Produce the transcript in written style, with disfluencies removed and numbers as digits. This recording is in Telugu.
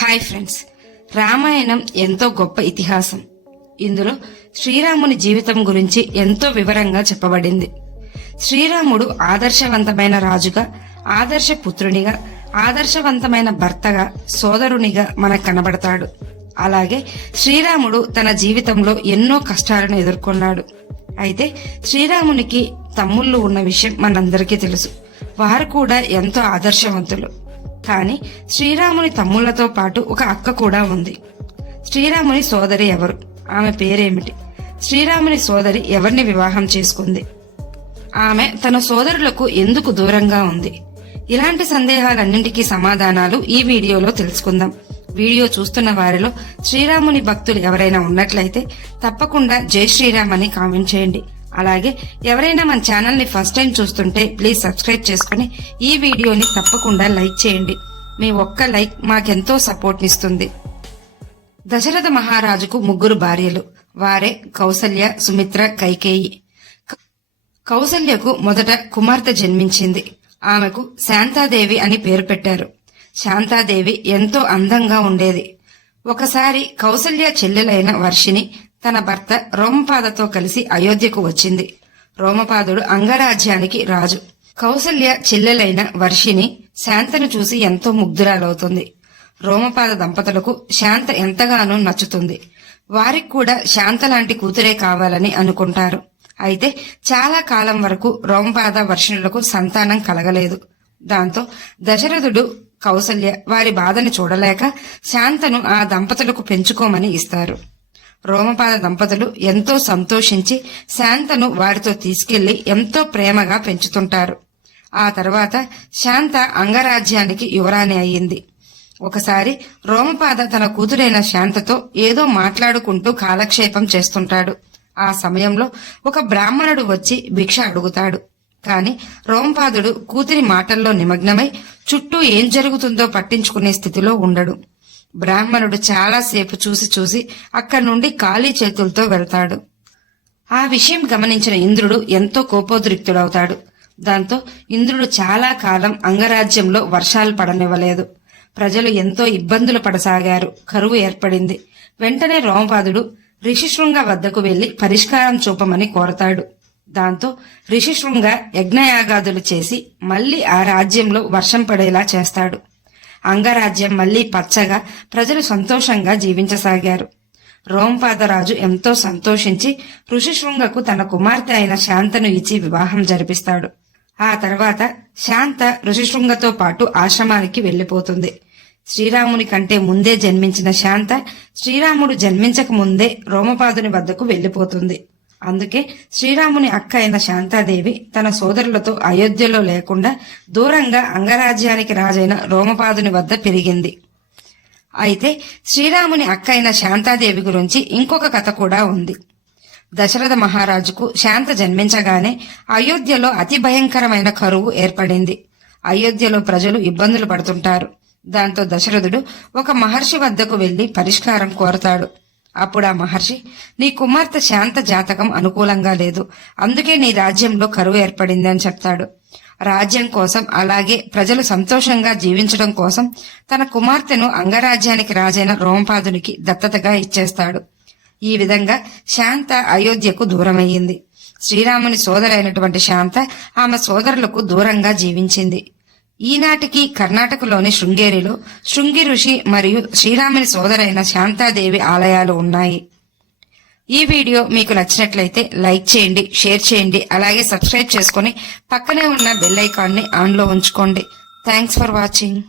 హాయ్ ఫ్రెండ్స్, రామాయణం ఎంతో గొప్ప ఇతిహాసం. ఇందులో శ్రీరాముని జీవితం గురించి ఎంతో వివరంగా చెప్పబడింది. శ్రీరాముడు ఆదర్శవంతమైన రాజుగా, ఆదర్శ పుత్రునిగా, ఆదర్శవంతమైన భర్తగా, సోదరునిగా మనకు కనబడతాడు. అలాగే శ్రీరాముడు తన జీవితంలో ఎన్నో కష్టాలను ఎదుర్కొన్నాడు. అయితే శ్రీరామునికి తమ్ముళ్ళు ఉన్న విషయం మనందరికీ తెలుసు. వారు కూడా ఎంతో ఆదర్శవంతులు. కానీ శ్రీరాముని తమ్ముళ్లతో పాటు ఒక అక్క కూడా ఉంది. శ్రీరాముని సోదరి ఎవరు? ఆమె పేరేమిటి? శ్రీరాముని సోదరి ఎవరిని వివాహం చేసుకుంది? ఆమె తన సోదరులకు ఎందుకు దూరంగా ఉంది? ఇలాంటి సందేహాలన్నింటికీ సమాధానాలు ఈ వీడియోలో తెలుసుకుందాం. వీడియో చూస్తున్న వారిలో శ్రీరాముని భక్తులు ఎవరైనా ఉన్నట్లయితే తప్పకుండా జై శ్రీరామ్ అని కామెంట్ చేయండి. అలాగే ఎవరైనా మన ఛానల్ ని ఫస్ట్ టైం చూస్తుంటే ప్లీజ్ సబ్స్క్రైబ్ చేసుకుని ఈ వీడియోని తప్పకుండా లైక్ చేయండి. మీ ఒక్క లైక్ మాకెంతో సపోర్ట్ ఇస్తుంది. దశరథ మహారాజుకు 3 భార్యలు. వారే కౌసల్య, సుమిత్ర, కైకేయి. కౌసల్యకు మొదట కుమార్తె జన్మించింది. ఆమెకు శాంతాదేవి అని పేరు పెట్టారు. శాంతాదేవి ఎంతో అందంగా ఉండేది. ఒకసారి కౌసల్య చెల్లెలైన వర్షిని తన భర్త రోమపాదతో కలిసి అయోధ్యకు వచ్చింది. రోమపాదుడు అంగరాజ్యానికి రాజు. కౌసల్య చెల్లెలైన వర్షిని శాంతను చూసి ఎంతో ముగ్ధురాలవుతుంది. రోమపాద దంపతులకు శాంత ఎంతగానో నచ్చుతుంది. వారికి కూడా శాంత లాంటి కూతురే కావాలని అనుకుంటారు. అయితే చాలా కాలం వరకు రోమపాద వర్షిణులకు సంతానం కలగలేదు. దాంతో దశరథుడు కౌసల్య వారి బాధను చూడలేక శాంతను ఆ దంపతులకు పెంచుకోమని ఇస్తారు. రోమపాద దంపతులు ఎంతో సంతోషించి శాంతను వారితో తీసుకెళ్లి ఎంతో ప్రేమగా పెంచుతుంటారు. ఆ తర్వాత శాంత అంగరాజ్యానికి యువరాణి అయ్యింది. ఒకసారి రోమపాద తన కూతురైన శాంతతో ఏదో మాట్లాడుకుంటూ కాలక్షేపం చేస్తుంటాడు. ఆ సమయంలో ఒక బ్రాహ్మణుడు వచ్చి భిక్ష అడుగుతాడు. కాని రోమపాదుడు కూతురి మాటల్లో నిమగ్నమై చుట్టూ ఏం జరుగుతుందో పట్టించుకునే స్థితిలో ఉండడు. బ్రాహ్మణుడు చాలాసేపు చూసి అక్కడి నుండి ఖాళీ చేతులతో వెళ్తాడు. ఆ విషయం గమనించిన ఇంద్రుడు ఎంతో కోపోద్రిక్తుడవుతాడు. దాంతో ఇంద్రుడు చాలా కాలం అంగరాజ్యంలో వర్షాలు పడనివ్వలేదు. ప్రజలు ఎంతో ఇబ్బందులు పడసాగారు. కరువు ఏర్పడింది. వెంటనే రోమపాదుడు రిషిశృంగ వద్దకు వెళ్లి పరిష్కారం చూపమని కోరతాడు. దాంతో రిషిశృంగ యజ్ఞయాగాదులు చేసి మళ్లీ ఆ రాజ్యంలో వర్షం పడేలా చేస్తాడు. అంగరాజ్యం మళ్లీ పచ్చగా, ప్రజలు సంతోషంగా జీవించసాగారు. రోమపాదరాజు ఎంతో సంతోషించి ఋషిశృంగకు తన కుమార్తె అయిన శాంతను ఇచ్చి వివాహం జరిపిస్తాడు. ఆ తర్వాత శాంత ఋషిశృంగతో పాటు ఆశ్రమానికి వెళ్లిపోతుంది. శ్రీరాముని కంటే ముందే జన్మించిన శాంత శ్రీరాముడు జన్మించక ముందే రోమపాదుని వద్దకు వెళ్లిపోతుంది. అందుకే శ్రీరాముని అక్క అయిన శాంతాదేవి తన సోదరులతో అయోధ్యలో లేకుండా దూరంగా అంగరాజ్యానికి రాజైన రోమపాదుని వద్ద పెరిగింది. అయితే శ్రీరాముని అక్క అయిన శాంతాదేవి గురించి ఇంకొక కథ కూడా ఉంది. దశరథ మహారాజుకు శాంత జన్మించగానే అయోధ్యలో అతి భయంకరమైన కరువు ఏర్పడింది. అయోధ్యలో ప్రజలు ఇబ్బందులు పడుతుంటారు. దాంతో దశరథుడు ఒక మహర్షి వద్దకు వెళ్లి పరిష్కారం కోరతాడు. అప్పుడు ఆ మహర్షి, నీ కుమార్తె శాంత జాతకం అనుకూలంగా లేదు, అందుకే నీ రాజ్యంలో కరువు ఏర్పడింది అని చెప్తాడు. రాజ్యం కోసం, అలాగే ప్రజలు సంతోషంగా జీవించడం కోసం తన కుమార్తెను అంగరాజ్యానికి రాజైన రోమపాదునికి దత్తతగా ఇచ్చేస్తాడు. ఈ విధంగా శాంత అయోధ్యకు దూరమయ్యింది. శ్రీరాముని సోదరైనటువంటి శాంత ఆమె సోదరులకు దూరంగా జీవించింది. ఈనాటికి కర్ణాటకలోని శృంగేరిలో శృంగి ఋషి మరియు శ్రీరాముని సోదరైన శాంతాదేవి ఆలయాలు ఉన్నాయి. ఈ వీడియో మీకు నచ్చినట్లయితే లైక్ చేయండి, షేర్ చేయండి, అలాగే సబ్స్క్రైబ్ చేసుకుని పక్కనే ఉన్న బెల్ ఐకాన్ ని ఆన్ లో ఉంచుకోండి. Thanks for watching.